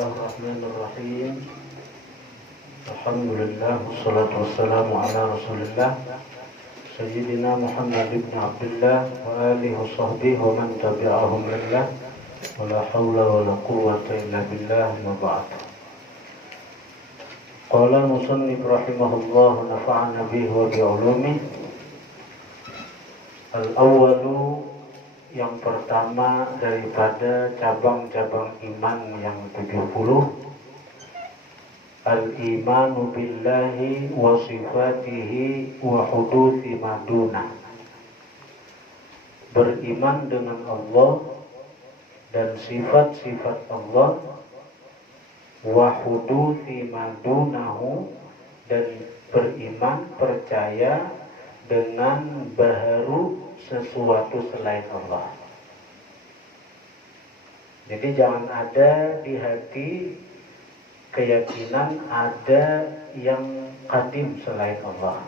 Bismillahirrahmanirrahim. Alhamdulillah wassalatu wassalamu ala Rasulillah Sayyidina Muhammad ibn Abdullah wa alihi wa sahbihi wa man tabi'ahum lillah wa la hawla wa la quwwata illa billah ma ba'd. Qala musannif rahimahullah nafa'ana bihi wa bi'ulumih. Al-awwalu, yang pertama daripada cabang-cabang iman yang 70, al-imanu billahi wa sifatihi wa huduthi maduna. Beriman dengan Allah dan sifat-sifat Allah, wa huduthi madunahu, dan beriman percaya dengan baharu sesuatu selain Allah. Jadi jangan ada di hati keyakinan ada yang qadim selain Allah.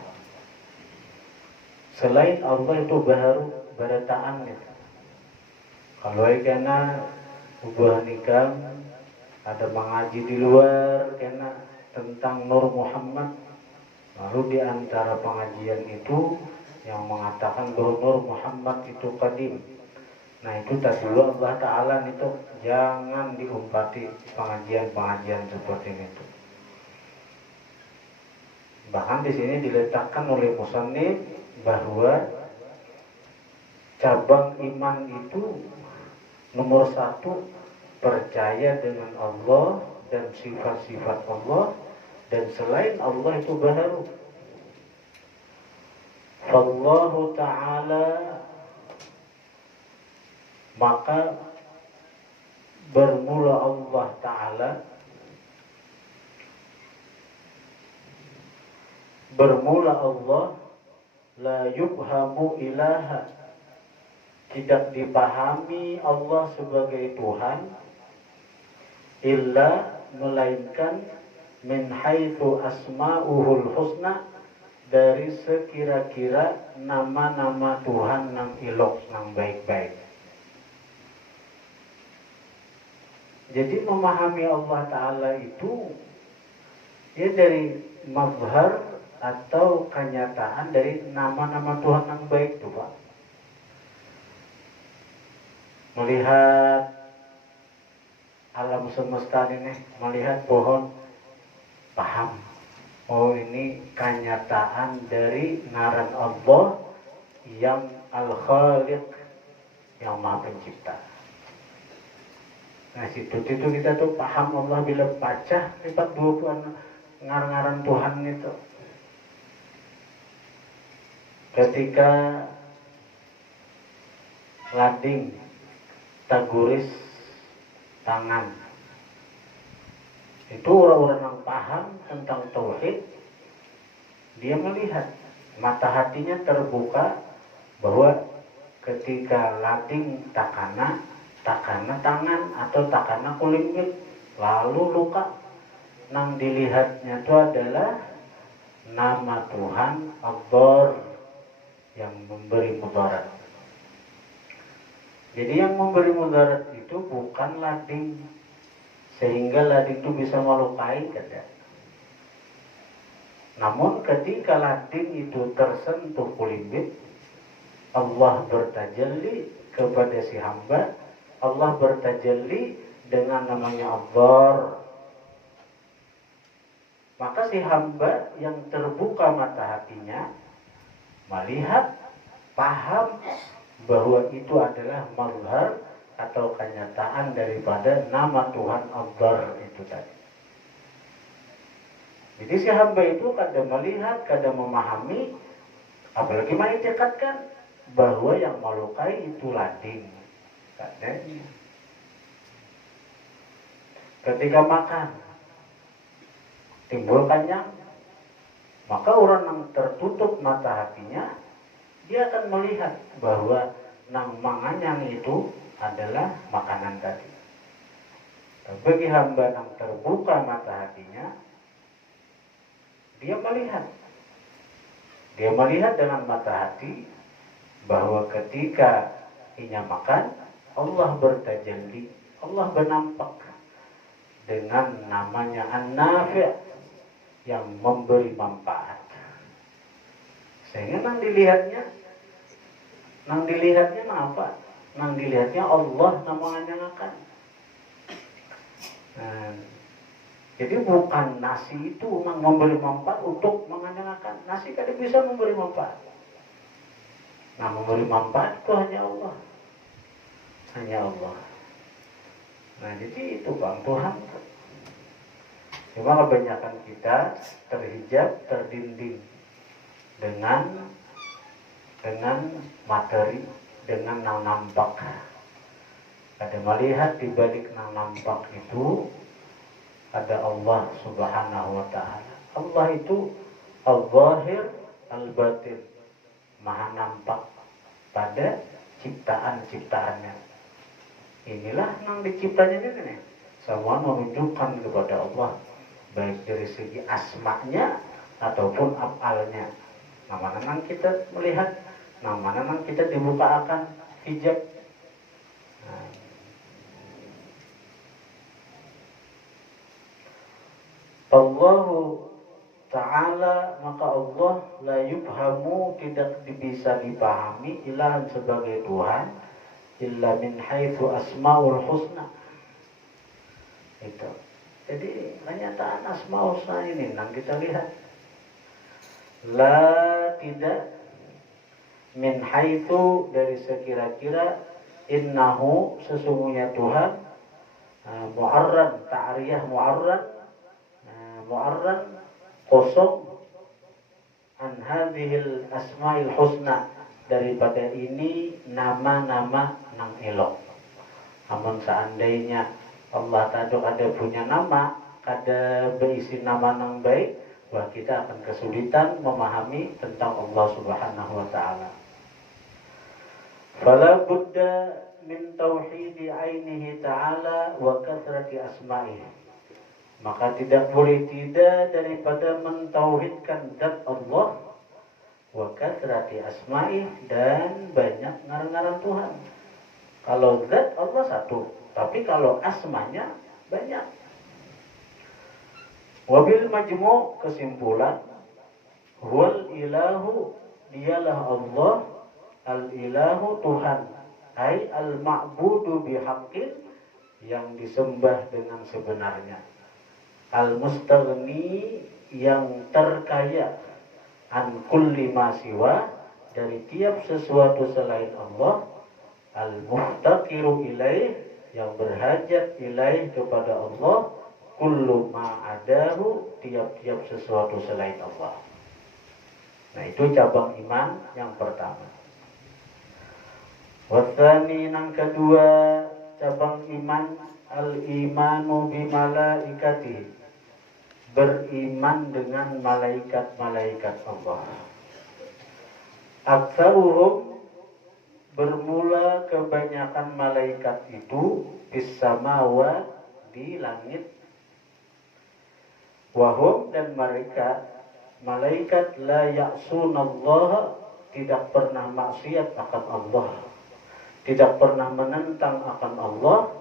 Selain Allah itu baharu barataan gitu. Kalau kena ubah nikah, ada mengaji di luar kena tentang Nur Muhammad, lalu di antara pengajian itu yang mengatakan bahwa Nur Muhammad itu qadim. Nah itu tak dulu Allah Ta'ala itu jangan diumpati pengajian-pengajian seperti itu. Bahkan di sini diletakkan oleh musannif bahwa cabang iman itu nomor 1 percaya dengan Allah dan sifat-sifat Allah, dan selain Allah itu baharu. Fallahu ta'ala, maka bermula Allah Ta'ala, bermula Allah, la yubhamu ilaha, tidak dipahami Allah sebagai Tuhan, illa, melainkan, min haitsu asma'uhul husna, dari sekira-kira nama-nama Tuhan nang ilok, nang baik-baik. Jadi memahami Allah Ta'ala itu ya dari mazhar atau kenyataan dari nama-nama Tuhan yang baik itu, Pak. Melihat alam semesta ini, melihat pohon, paham, oh ini kenyataan dari ngaran Allah yang Al-Khaliq, yang Maha Pencipta. Nah situ kita tuh paham Allah bila baca lipat 20 ngaran-ngaran Tuhan itu. Ketika lading taguris tangan, itu orang-orang yang paham tentang tauhid, dia melihat, mata hatinya terbuka bahwa ketika lading takana tangan atau takana kulinggit, lalu luka, nang dilihatnya itu adalah nama Tuhan Ad-Dar yang memberi mudarat. Jadi yang memberi mudarat itu bukan lading, sehingga lading itu bisa melukai, tidak. Namun ketika lading itu tersentuh kulimbit, Allah bertajalli kepada si hamba, Allah bertajalli dengan namanya Ad-Dar. Maka si hamba yang terbuka mata hatinya melihat, paham bahwa itu adalah mazhar atau kenyataan daripada nama Tuhan Ad-Dar itu tadi. Jadi si hamba itu kadang melihat, kadang memahami, apalagi mengitikadkan bahwa yang melukai itu lading. Kadangnya ketika makan timbul kenyang, maka orang yang tertutup mata hatinya, dia akan melihat bahwa nang manganyang itu adalah makanan tadi. Bagi hamba yang terbuka mata hatinya, dia melihat dengan mata hati bahwa ketika inya makan, Allah bertajalli, Allah bernampak dengan namanya An-Nafi' yang memberi manfaat. Sehingga nang dilihatnya apa? Nang dilihatnya Allah namanya akan. Nah, jadi bukan nasi itu memberi manfaat untuk mengenyangkan. Nasi kan bisa memberi manfaat. Nah, memberi manfaat itu hanya Allah. Hanya Allah. Nah, jadi itu Bang Tuhan. Cuma kebanyakan kita terhijab, terdinding dengan materi, dengan yang nampak. Ada melihat di balik yang nampak itu ada Allah Subhanahu wa Ta'ala. Allah itu Al-Zahir Al-Batin, Maha nampak pada ciptaan-ciptaannya. Inilah yang diciptanya ini. Semua menunjukkan kepada Allah, baik dari segi asma'nya ataupun af'alnya. Nah, mana kita melihat, nah mana kita dibuka akan hijab. Nah, Allahu Ta'ala, maka Allah la yubhamu, tidak bisa dipahami, ilahan sebagai Tuhan, illa min haitsu asmaul husna. Itu. Jadi kenyataan asmaul husna ini yang kita lihat. La, tidak, min haitsu, dari sekira-kira, innahu, sesungguhnya Tuhan, mu'arran, ta'riyah mu'arran kosong, an hadhil asmail husna, daripada ini nama-nama nang elok. Namun seandainya Allah tajuk ada punya nama, ada berisi nama nang baik, wah kita akan kesulitan memahami tentang Allah Subhanahu wa Ta'ala. Fala budda min tauhidi ainihi ta'ala wa kathrati asma'ihi, maka tidak boleh tidak daripada mentauhidkan zat Allah, wa kathrati asma'i, dan banyak ngaran-ngaran Tuhan. Kalau zat Allah satu, tapi kalau asmanya banyak. Wabil majmu', kesimpulan, wal ilahu, dialah Allah, al ilahu Tuhan, ai al ma'budu bihaqqin, yang disembah dengan sebenarnya, al mustaghni, yang terkaya, an kulli ma siwa, dari tiap sesuatu selain Allah, al muftaqiru ilaih, yang berhajat ilaih kepada Allah, kullu ma adahu, tiap-tiap sesuatu selain Allah. Nah, itu cabang iman yang pertama. Watsani, yang kedua cabang iman, al imanu bi malaikatihi, beriman dengan malaikat-malaikat Allah. Aktsaruhum, bermula kebanyakan malaikat itu, bis samawat, di langit. Wahum, dan mereka malaikat, la ya'sunallaha, tidak pernah maksiat akan Allah, tidak pernah menentang akan Allah,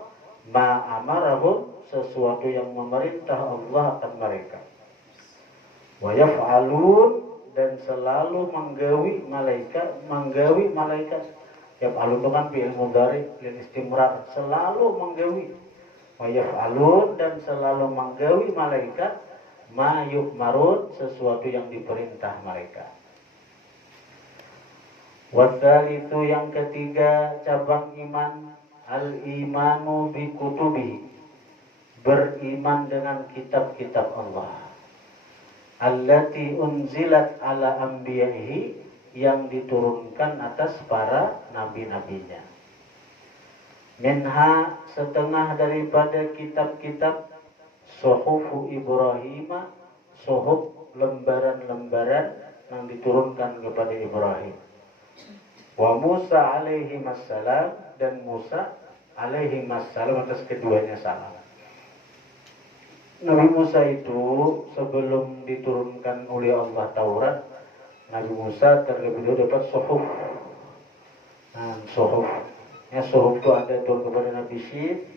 ma amarahum, sesuatu yang memerintah Allah akan mereka. Wa yaf'alun, dan selalu menggawi malaikat. Yaf'alun itu kan fi'il mudhari lil istimrar, selalu menggawi. Wa yaf'alun, dan selalu menggawi malaikat, ma yu'marun, sesuatu yang diperintah mereka. Wa tsalitsu, yang ketiga cabang iman, al imanu bi kutubihi, beriman dengan kitab-kitab Allah, allati unzilat ala anbiya'ihi, yang diturunkan atas para nabi-nabinya. Minha, setengah daripada kitab-kitab, suhufu Ibrahim, suhuf, lembaran-lembaran yang diturunkan kepada Ibrahim. Wa Musa alaihi wassalam, dan Musa alaihi wassalam, atas keduanya salam. Nabi Musa itu sebelum diturunkan oleh Allah Taurat, Nabi Musa terlebih dahulu dapat suhuf. Nah, suhuf itu ada turun kepada Nabi Syed,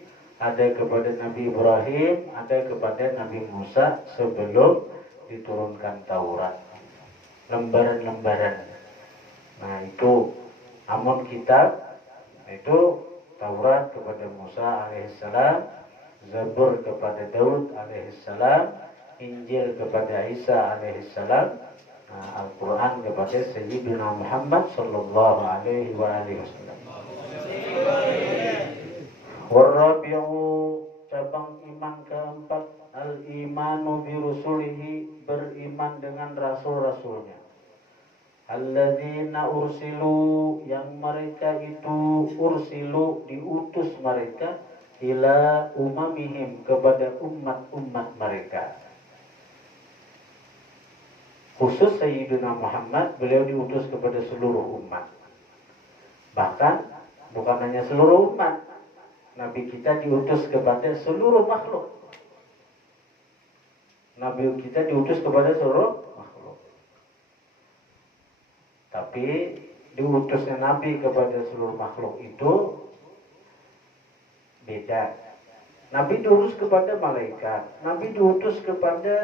ada kepada Nabi Ibrahim, ada kepada Nabi Musa sebelum diturunkan Taurat. Lembaran-lembaran. Nah itu, namun kitab itu Taurat kepada Musa alaihissalam, Zabur kepada Daud alaihissalam, Injil kepada Isa alaihissalam, Al-Quran kepada Sayyidina Muhammad sallallahu alaihi wasallam. Warabi'u, cabang iman keempat, al-imanu bi rusulihi, beriman dengan rasul-rasulnya. Alladzina ursilu, yang mereka itu ursilu, diutus mereka, ila umamihim, kepada umat-umat mereka. Khusus Sayyidina Muhammad, beliau diutus kepada seluruh umat. Bahkan bukan hanya seluruh umat, Nabi kita diutus kepada seluruh makhluk. Nabi kita diutus kepada seluruh makhluk. Tapi diutusnya Nabi kepada seluruh makhluk itu beda. Nabi diutus kepada malaikat, Nabi diutus kepada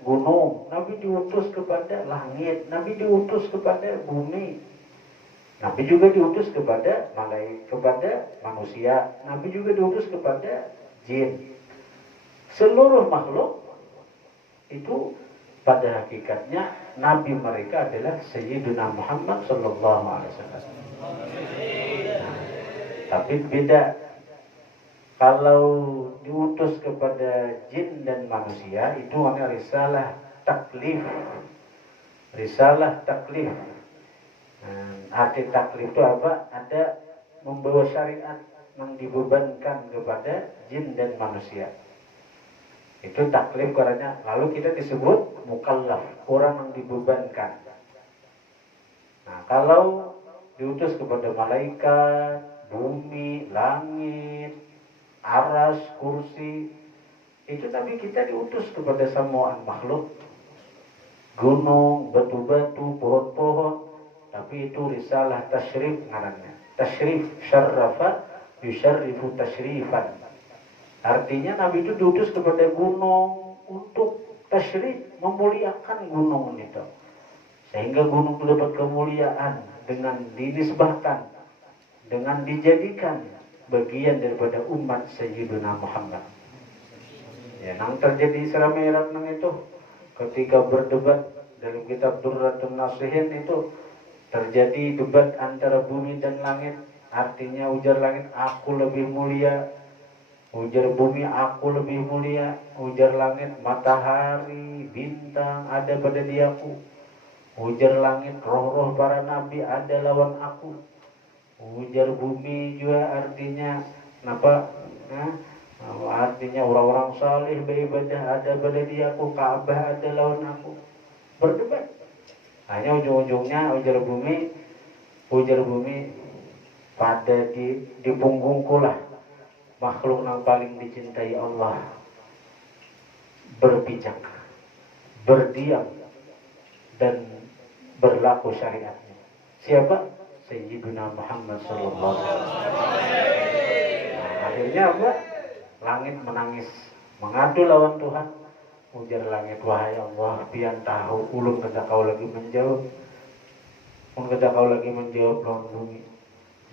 gunung, Nabi diutus kepada langit, Nabi diutus kepada bumi. Nabi juga diutus kepada kepada manusia, Nabi juga diutus kepada jin. Seluruh makhluk itu pada hakikatnya Nabi mereka adalah Sayyidina Muhammad sallallahu alaihi wasallam. Tapi beda. Kalau diutus kepada jin dan manusia itu hanya risalah taklif. Risalah taklif. Arti taklif itu apa? Ada membawa syariat yang dibebankan kepada jin dan manusia. Itu taklif karena lalu kita disebut mukallaf, orang yang dibebankan. Nah, kalau diutus kepada malaikat, bumi, langit, aras, kursi, itu Nabi kita diutus kepada semua makhluk. Gunung, batu-batu, pohon-pohon. Tapi itu risalah tasyrif ngarannya. Tasyrif, syarrafa, yusyarrifu tasyrifan. Artinya Nabi itu diutus kepada gunung untuk tasyrif, memuliakan gunung itu. Sehingga gunung itu dapat kemuliaan dengan dinisbahkan, dengan dijadikan bagian daripada umat Sayyidina Muhammad. Ya, yang terjadi Isra Mi'raj itu ketika berdebat dalam kitab Durratun Nasihin itu terjadi debat antara bumi dan langit. Artinya ujar langit, aku lebih mulia. Ujar bumi, aku lebih mulia. Ujar langit, matahari, bintang ada pada diaku. Ujar langit, roh-roh para nabi ada lawan aku. Ujar bumi juga artinya kenapa? Artinya orang-orang saleh beribadah ada pada diaku. Ka'bah ada lawan aku. Berdebat. Hanya ujung-ujungnya ujar bumi pada di punggungku lah makhluk yang paling dicintai Allah berpijak, berdiam dan berlaku syariatnya. Siapa? Sayyidina Muhammad sallallahu alaihi wasallam. Akhirnya apa? Langit menangis, mengadu lawan Tuhan. Ujar langit, wahai Allah, pian tahu ulun kata kau lagi menjawab. Ulun kata kau lagi menjawab lawan bumi.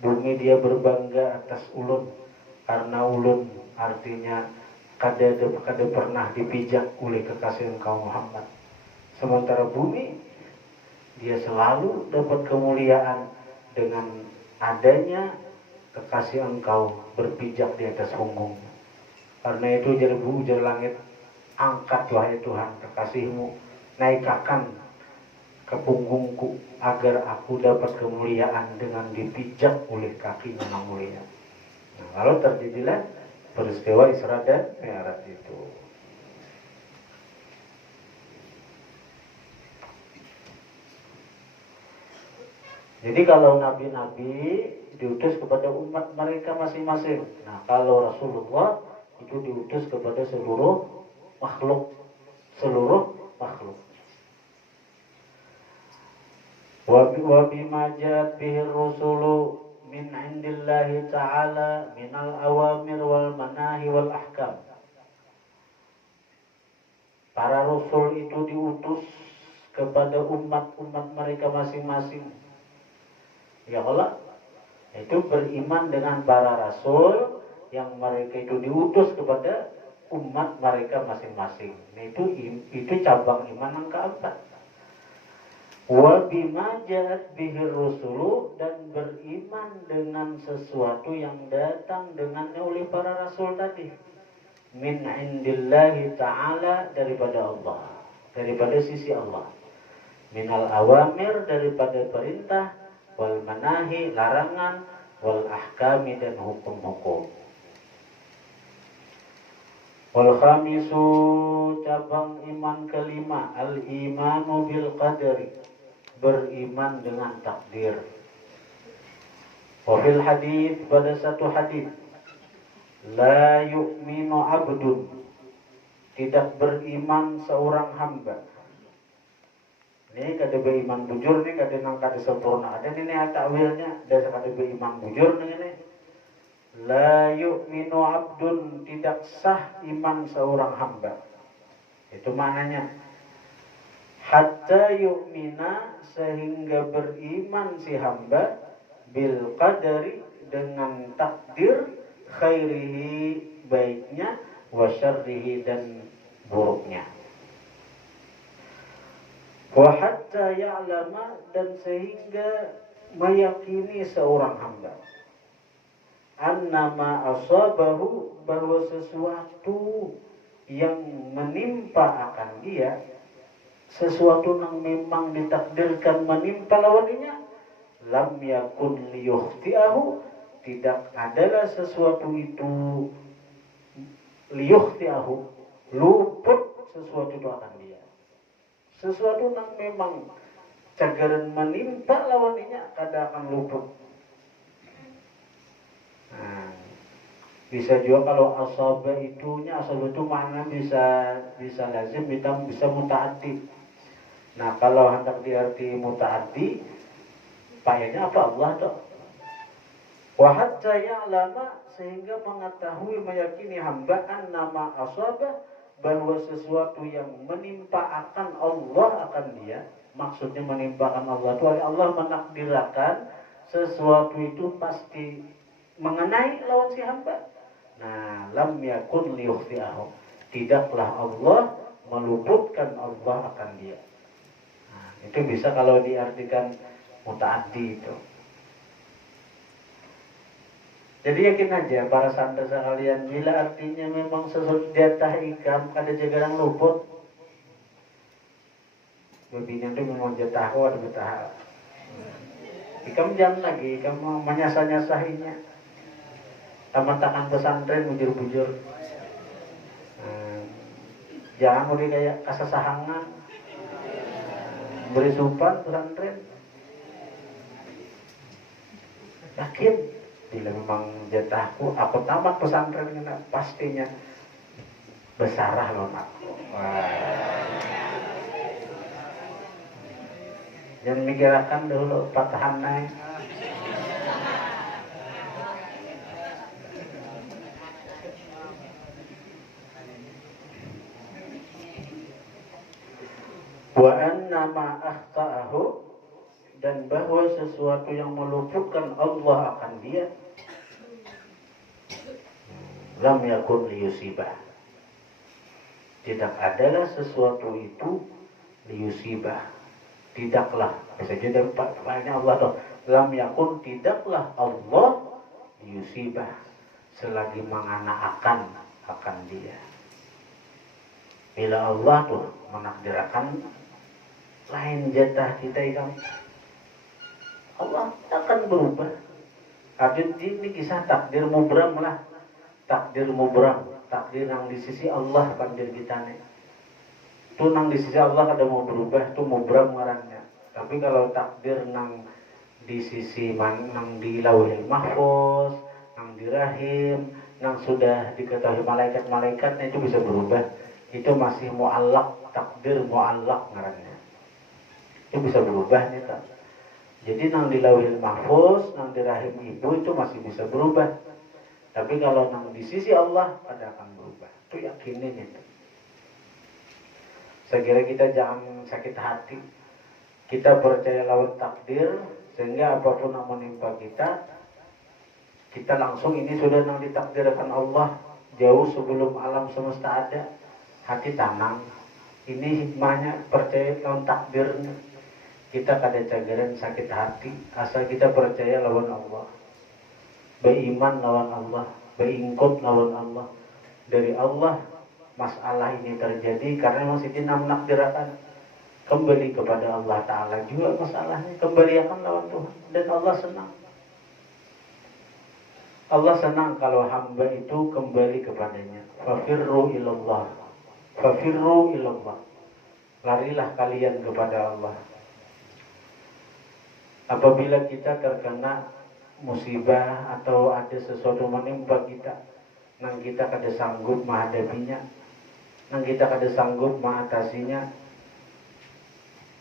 Bumi dia berbangga atas ulun karena ulun artinya kada pernah dipijak oleh kekasih engkau Muhammad. Sementara bumi dia selalu dapat kemuliaan dengan adanya kekasih engkau berpijak di atas punggungnya. Karena itu ujar langit, angkat wahai Tuhan kekasihmu, naikkan ke punggungku agar aku dapat kemuliaan dengan dipijak oleh kakinya yang mulia. Nah, lalu terjadilah peristiwa Isra dan Mi'raj itu. Jadi kalau nabi-nabi diutus kepada umat mereka masing-masing. Nah, kalau Rasulullah itu diutus kepada seluruh makhluk. Wa bima ja'at bihi rusulu min indillahi ta'ala minal awamir wal manahi wal ahkam. Para rasul itu diutus kepada umat-umat mereka masing-masing. Ya Allah, itu beriman dengan para rasul yang mereka itu diutus kepada umat mereka masing-masing. Nah, itu cabang iman yang keempat. Wa bima ja'at bihi rusulu, dan beriman dengan sesuatu yang datang dengannya oleh para rasul tadi. Min indillahi ta'ala, daripada Allah, daripada sisi Allah. Minal awamir, daripada perintah, wal manahi, larangan, wal ahkami, dan hukum-hukum. Wal khamisu, cabang iman kelima, al imanu bil qadari, beriman dengan takdir. Wa fil hadis, pada satu hadis, la yu'minu abdun, tidak beriman seorang hamba. Ini kada beriman bujur, ini kada nang kada sempurna. Ada ini takwilnya, ada kada beriman bujur ini. La yu'minu abdun, tidak sah iman seorang hamba. Itu maknanya. Hatta yu'mina, sehingga beriman si hamba, bil qadari, dengan takdir, khairihi, baiknya, wa syarrihi, dan buruknya. Wa hatta ya'lama, dan sehingga meyakini seorang hamba, annama asabahu, bahwa sesuatu yang menimpa akan dia, sesuatu yang memang ditakdirkan menimpa lawannya, lam yakun liyukhti'ahu, tidak adalah sesuatu itu liyukhti'ahu, luput sesuatu itu akan dia. Sesuatu yang memang cagaran menimpa lawannya, kada akan luput. Nah, bisa juga kalau asaba itunya, asaba itu mana bisa lazim, bisa mutaaddi. Nah, kalau hendak diarti mutaaddi, payahnya apa? Allah toh. Wa hatta ya'lama, sehingga mengetahui, meyakini hamba, annama asaba, bahwa sesuatu yang menimpa akan Allah akan dia. Maksudnya menimpakan Allah itu, Allah menakdirkan sesuatu itu pasti mengenai lawan si hamba. Nah, lam yakun liyukhti'ahu, tidaklah Allah meluputkan Allah akan dia. Nah, itu bisa kalau diartikan mutaaddi itu. Jadi yakin aja para santri sekalian, bila artinya memang sesuatu jatah ikam, ada jagaran luput. Babinya itu memang jatahku, ada betah. Ikam jangan lagi, ikam menyasah-nyasahinya. Taman-taman pesantren bujur-bujur. Jangan boleh kayak kasasahangan. Beri supan pesantren. Yakin, bila memang jatahku, aku tamat pesantren, pastinya besarah loh aku. Jangan mikirkan dulu patahan naik. Wa anna ma akhta'ahu, dan bahwa sesuatu yang meluputkan Allah akan dia, lam yakun liyusibah, tidak adalah sesuatu itu liyusibah, tidaklah, bisa jadi pakainya Allah toh, lam yakun, tidaklah Allah liyusibah, selagi mengana akan dia. Bila Allah tuh menakdirkan lain jatah kita ikam, Allah akan berubah. Artinya ini kisah takdir mubram lah. Takdir mubram, takdir yang di sisi Allah, takdir kita nih. Itu nang di sisi Allah kada mau berubah, itu mubram ngarannya. Tapi kalau takdir nang di sisi nang di lauhil mahfuz, nang di rahim, nang sudah diketahui malaikat-malaikatnya, itu bisa berubah. Itu masih mu'allaq, takdir mu'allaq ngarannya. Itu bisa berubah nih tak. Jadi nang di lauhil mahfuz, nang di rahim ibu itu masih bisa berubah. Tapi kalau nang di sisi Allah pada akan berubah. Itu yakinin itu. Saya kira kita jangan sakit hati. Kita percaya lawan takdir, sehingga apapun yang menimpa kita, kita langsung ini sudah nang ditakdirkan Allah jauh sebelum alam semesta ada. Hati tenang. Ini hikmahnya percaya lawan takdirnya. Kita kada cagaran sakit hati, asal kita percaya lawan Allah, beriman lawan Allah, beringkut lawan Allah. Dari Allah masalah ini terjadi karena masih dinamnakdirakan. Kembali kepada Allah Ta'ala juga masalahnya, kembali akan lawan Tuhan. Dan Allah senang. Allah senang kalau hamba itu kembali kepadanya. Fafirru ilallah, fafirru ilallah. Larilah kalian kepada Allah. Apabila kita terkena musibah atau ada sesuatu menimpa kita, nang kita kada sanggup menghadapinya, nang kita kada sanggup mengatasinya,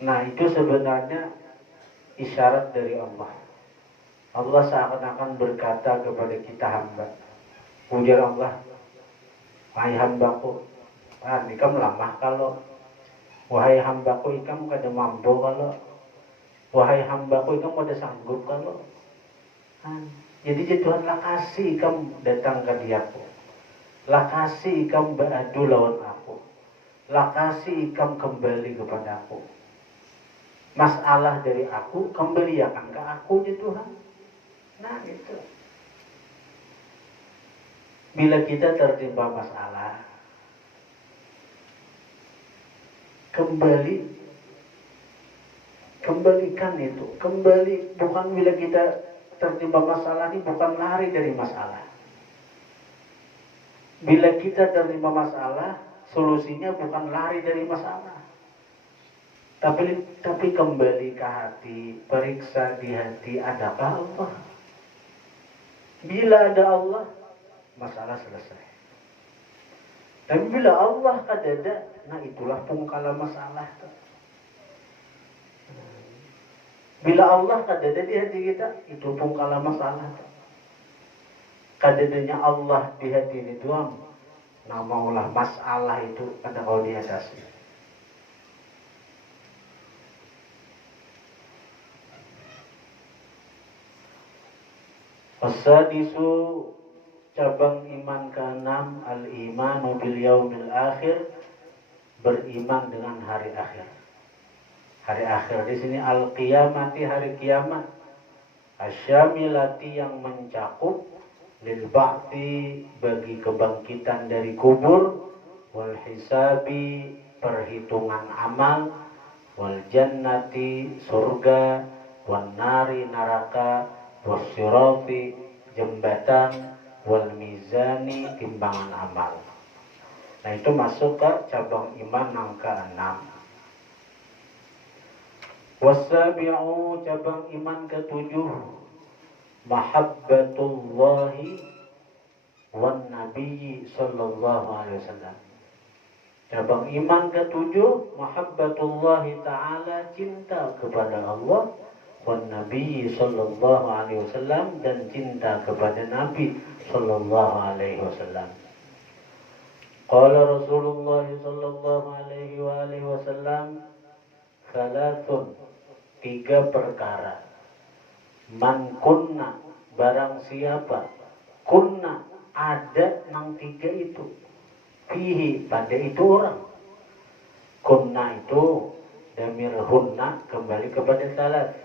nah itu sebenarnya isyarat dari Allah. Allah seakan-akan berkata kepada kita hamba. Ujar Allah, wahai hambaku, ikam lemah kalau, wahai hambaku ikam kada mampu kalau, wahai hambaku ikam kada sanggup kalau. Jadi Tuhan lah kasih ikam datang ke diaku, lah kasih ikam beradu lawan aku, lah kasih ikam kembali kepada aku. Masalah dari aku kembalikan ke aku ya Tuhan. Nah itu. Bila kita tertimpa masalah, kembalikan itu. Kembali, bukan bila kita tertimpa masalah ini bukan lari dari masalah. Bila kita tertimpa masalah, solusinya bukan lari dari masalah. Tapi kembali ke hati, periksa di hati, adakah Allah? Bila ada Allah, masalah selesai. Tapi bila Allah kadada, nah itulah pungkala masalah. Bila Allah kadada di hati kita, itu pungkala masalah. Kadadanya Allah di hati ini doang, nah maulah masalah itu kada kau diatasi. As-sadisu, cabang iman ke-6, al-imanu bil yaumil akhir, beriman dengan hari akhir. Hari akhir di sini al-qiyamati, hari kiamat, asyamilati, yang mencakup, lil ba'ti, bagi kebangkitan dari kubur, wal hisabi, perhitungan amal, wal jannati, surga, wan nari, neraka, wasyirati, jembatan, wal mizani, timbangan amal. Nah itu masuk ke cabang iman yang ke-6. Wasabi'u, cabang iman ke-7, mahabbatullahi wan nabiyyi sallallahu alaihi wasallam. Cabang iman ke-7, mahabbatullahi ta'ala, cinta kepada Allah, wan Nabi sallallahu alaihi wasallam, dan cinta kepada Nabi sallallahu alaihi wasallam. Qala Rasulullah sallallahu alaihi wasallam, salatun, 3 perkara, man kunna, barang siapa, kunna, ada nang 3 itu, fihi, pada itu orang. Kunna itu damir hunna kembali kepada salat.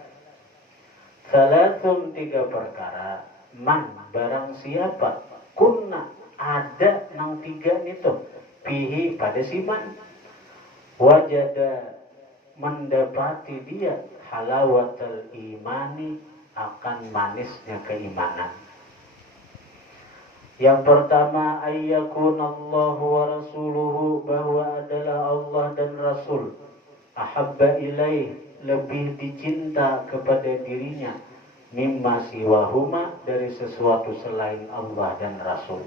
Salatun, 3 perkara, man, barang siapa, kunna, ada nang 3 itu, fihi, pada si man, wajada, mendapati dia, halawatul imani, akan manisnya keimanan. Yang pertama, ayyakunallahu wa rasuluhu, bahwa adalah Allah dan Rasul, ahabba ilaih, lebih dicinta kepada dirinya, mimma siwahuma, dari sesuatu selain Allah dan Rasul.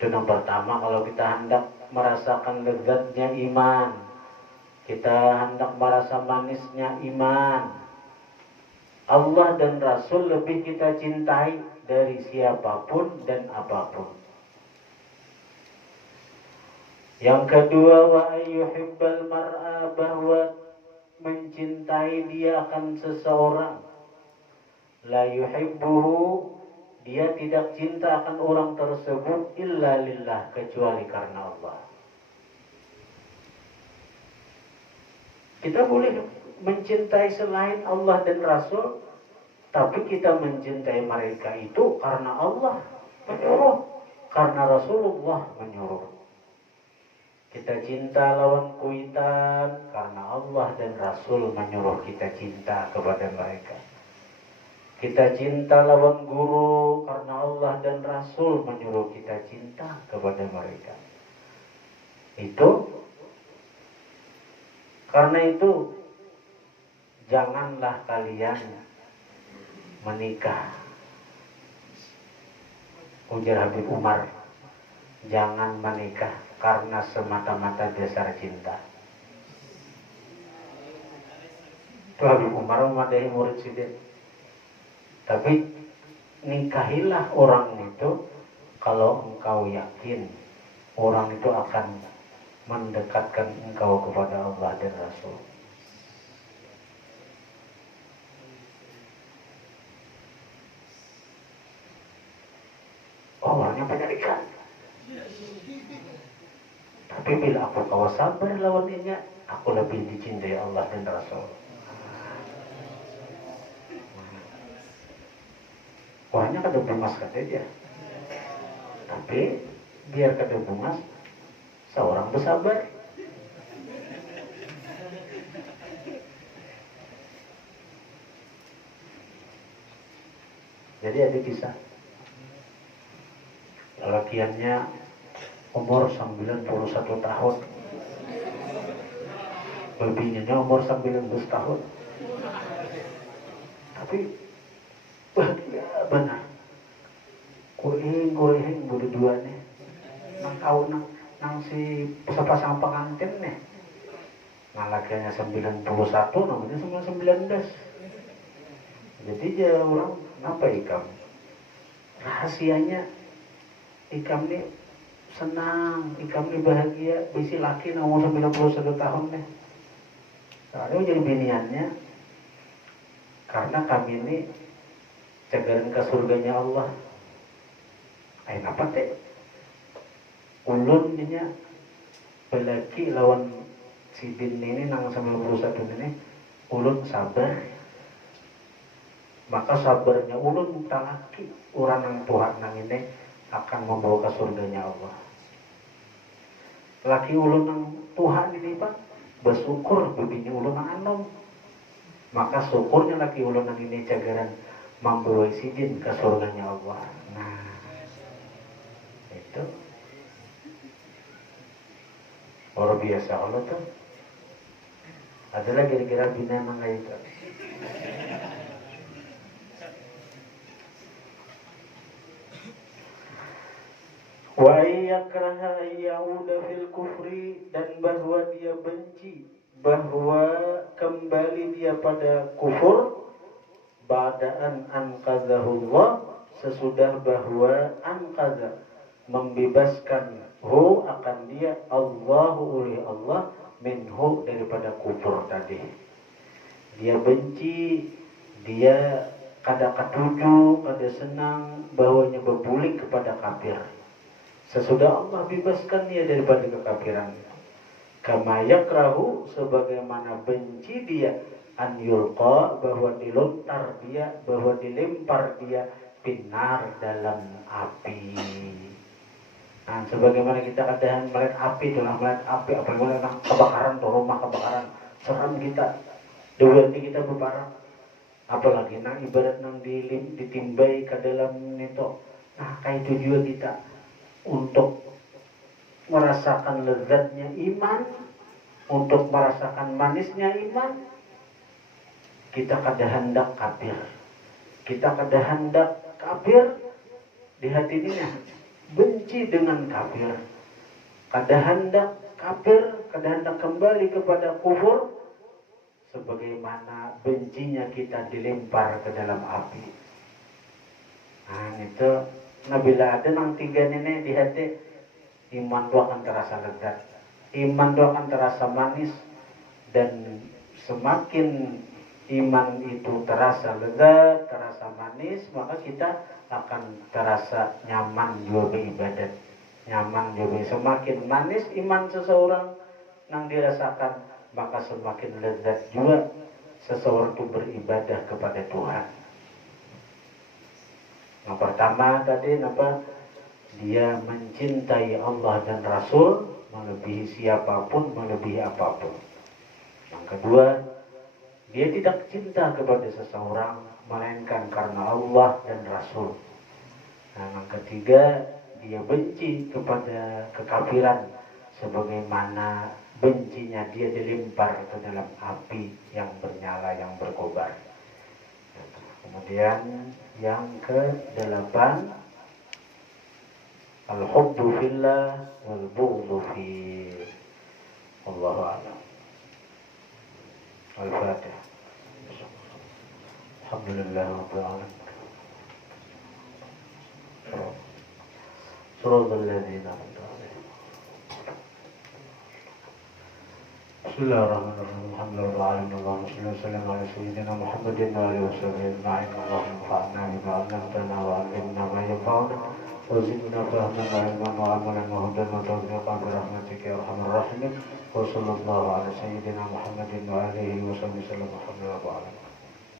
Itu yang pertama. Kalau kita hendak merasakan lezatnya iman, kita hendak merasa manisnya iman, Allah dan Rasul lebih kita cintai dari siapapun dan apapun. Yang kedua, wa ayyuhibbal mar'a, bahwa mencintai dia akan seseorang. La yuhibbuhu, dia tidak cinta akan orang tersebut illa lillah, kecuali karena Allah. Kita boleh mencintai selain Allah dan Rasul, tapi kita mencintai mereka itu karena Allah menyuruh, karena Rasulullah menyuruh. Kita cinta lawan kuitan karena Allah dan Rasul menyuruh kita cinta kepada mereka. Kita cinta lawan guru karena Allah dan Rasul menyuruh kita cinta kepada mereka. Karena itu janganlah kalian menikah. Ujar Habib Umar, jangan menikah karena semata-mata dasar cinta. Itu Habib Umar memadahi murid sidin. Tapi nikahilah orang itu kalau engkau yakin orang itu akan mendekatkan engkau kepada Allah dan Rasul. Orangnya penyelidikan. Tapi bila aku kau sabar lawannya, aku lebih dicintai Allah dan Rasul. Orangnya kada bungas kata dia. Tapi biar kada bungas, seorang bersabar. Jadi ada kisah. Lelakiannya umur 91 tahun. Babinya umur 19 tahun. Tapi bahagia benar. Kuing berdua nih. Nang tahu nang si sepasang pengantin nih. Nah lakiannya 91, namanya semua 19. Jadi dia orang apa ikam? Rahasianya ikam nih senang, ikam nih bahagia, bisi laki umur 91 tahun nih. Soalnya jadi biniannya, karena kami ini cagaran ke surganya Allah. Ayo apa teh? Ulun nya belaki lawan si bin ini nang 91 ini, ulun sabar. Maka sabarnya ulun talaki orang nang Tuhan nang ini akan membawa ke surganya Allah. Laki ulun nang Tuhan ini pak bersyukur bibinya ulun nang anom. Maka syukurnya laki ulun nang ini cagaran membawa sidin ke surganya Allah. Nah, itu luar biasa Allah tuh. Adalah kira-kira bina nang itu. Wa yakraha yauda fil kufri, dan bahwa dia benci bahwa kembali dia pada kufur ba'da'an anqadzahullah, sesudah bahwa anqadza membebaskan hu akan dia Allahu oleh Allah minhu daripada kufur tadi. Dia benci, dia kada katuju, kada senang bahwanya berbulik kepada kafir. Sesudah Allah bebaskan dia daripada kekafiran. Kama yakrahu, sebagaimana benci dia an yulqa, bahwa dilontar dia, bahwa dilempar dia pinar dalam api. Nah, sebagaimana kita kadang melihat api, dalam melihat api, apalagi kebakaran tuh, rumah kebakaran, seram kita, dewi kita berbarang. Apalagi nang ibarat nang ditimbai ke dalam neto. Nah, kayak itu juga kita untuk merasakan lezatnya iman, untuk merasakan manisnya iman, kita kada hendak kafir. Kita kada hendak kafir di hati ini, benci dengan kafir. Kada hendak kafir, kada hendak kembali kepada kufur, sebagaimana bencinya kita dilempar ke dalam api. Nah itu nabila ada nang tiga ini di hati, iman itu akan terasa lezat, iman itu akan terasa manis, dan semakin iman itu terasa lezat, terasa manis, maka kita akan terasa nyaman juga beribadat, nyaman juga. Semakin manis iman seseorang yang dirasakan, maka semakin lezat juga seseorang itu beribadah kepada Tuhan. Yang pertama tadi apa? Dia mencintai Allah dan Rasul melebihi siapapun, melebihi apapun. Yang kedua, dia tidak cinta kepada seseorang melainkan karena Allah dan Rasul. Nah, yang ketiga, dia benci kepada kekafiran sebagaimana bencinya dia dilempar ke dalam api yang bernyala, yang berkobar. Kemudian yang ke-8, al-hubbu fillah wal bughdhu fi. Allahu a'lam. Al-Fatihah. Alhamdulillah rabbil alamin. Shiratal ladzina an'amta 'alaihim. Bismillahirrahmanirrahim. Alhamdulillah Allahumma shalli wa sallim ala sayyidina Muhammadin wa alihi washabbihi ajma'in. Allahumma fa'alna bima 'allamtana wa 'allimna ma yanfa'una wa zidna fahman wa 'ilman wa 'amalan wa hudan wa tawfiqan bi rahmatika ya arhamar rahimin. Wa sallallahu ala sayyidina Muhammadin wa alihi washabbihi sallam. Alhamdulillah.